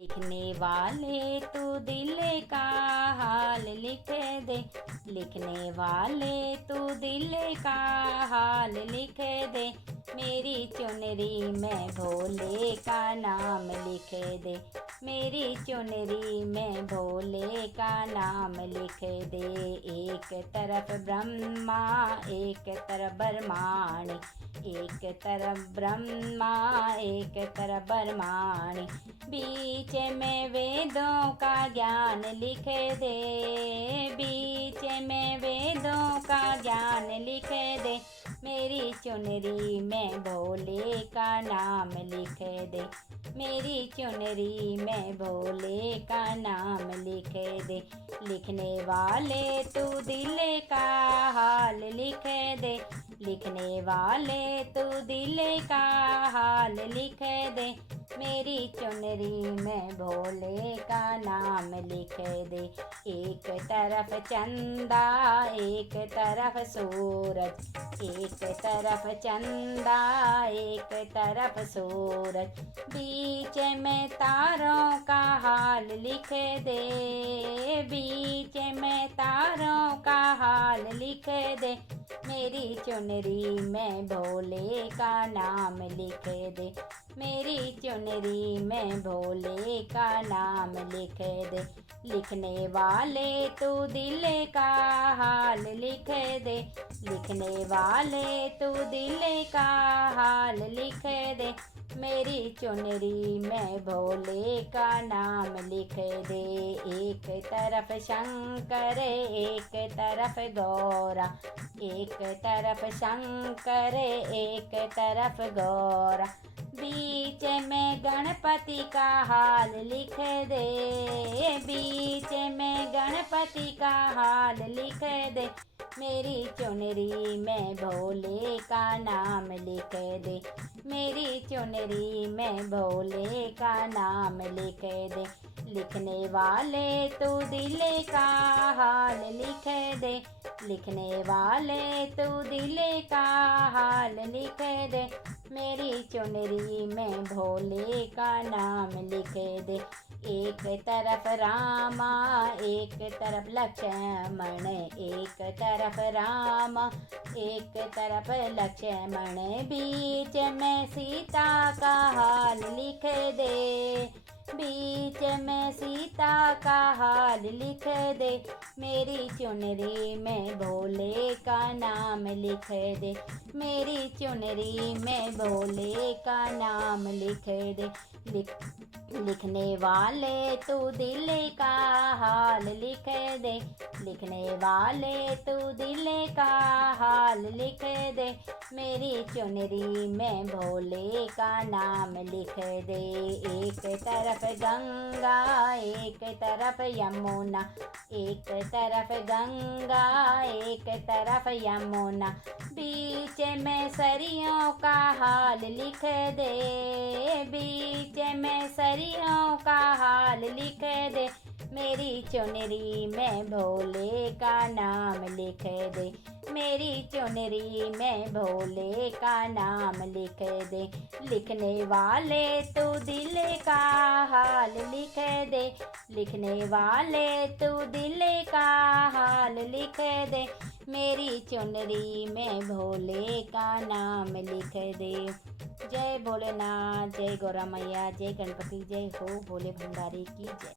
लिखने वाले तू दिल का हाल लिख दे। लिखने वाले तू दिल का हाल लिख दे। मेरी चुनरी में भोले का नाम लिख दे। मेरी चुनरी में भोले का नाम लिख दे। एक तरफ ब्रह्मा एक तरफ ब्रह्माणी, एक तरफ ब्रह्मा एक तरफ ब्रह्माणी, बीच में वेदों का ज्ञान लिख दे। बीच में वेदों का ज्ञान लिख दे। मेरी चुनरी में भोले का नाम लिख दे। मेरी चुनरी में भोले का नाम लिख दे। लिखने वाले तू दिल का हाल लिख दे। लिखने वाले तू दिल का हाल लिख दे। मेरी चुनरी में भोले का नाम लिख दे। एक तरफ चंदा एक तरफ सूरज, एक तरफ चंदा एक तरफ सूरज, बीच में तारों का हाल लिख दे। बीच में तारों का हाल लिख दे। मेरी चुनरी में भोले का नाम लिख दे। मेरी चुनरी में भोले का नाम लिख दे। लिखने वाले तू दिल का हाल लिख दे। लिखने वाले तू दिल का हाल लिख दे। मेरी चुनरी में भोले का नाम लिख दे। एक तरफ शंकर एक तरफ गौरा, एक तरफ शंकर एक तरफ गौरा, बीच में गणपति का हाल लिख दे। बीच में गणपति का हाल लिख दे। मेरी चुनरी में भोले का नाम लिख दे। मेरी चुनरी में भोले का नाम लिख दे। लिखने वाले तू दिल का हाल लिख दे। लिखने वाले तू दिल का हाल लिख दे। मेरी चुनरी में भोले का नाम लिख दे। एक तरफ रामा एक तरफ लक्ष्मण, एक तरफ रामा एक तरफ लक्ष्मण, बीच में सीता का हाल लिख दे। बीच में सीता का हाल लिख दे। मेरी चुनरी में भोले का नाम लिख दे। मेरी चुनरी में भोले का नाम लिख दे। लिखने वाले तू दिल का हाल लिख दे। लिखने वाले तू दिल का हाल लिख दे। मेरी चुनरी में भोले का नाम लिख दे। एक तरफ गंगा एक तरफ यमुना, एक तरफ गंगा एक तरफ यमुना, बीच में सरियों का हाल लिख दे। बीच में सरियों का हाल लिख दे। मेरी चुनरी में भोले का नाम लिख दे। मेरी चुनरी में भोले का नाम लिख दे। लिखने वाले तू दिल का हाल लिख दे। लिखने वाले तू दिल का हाल लिख दे। मेरी चुनरी में भोले का नाम लिख दे। जय भोलेनाथ, जय गौरा मैया, जय गणपति, जय हो भोले भंडारी की जय।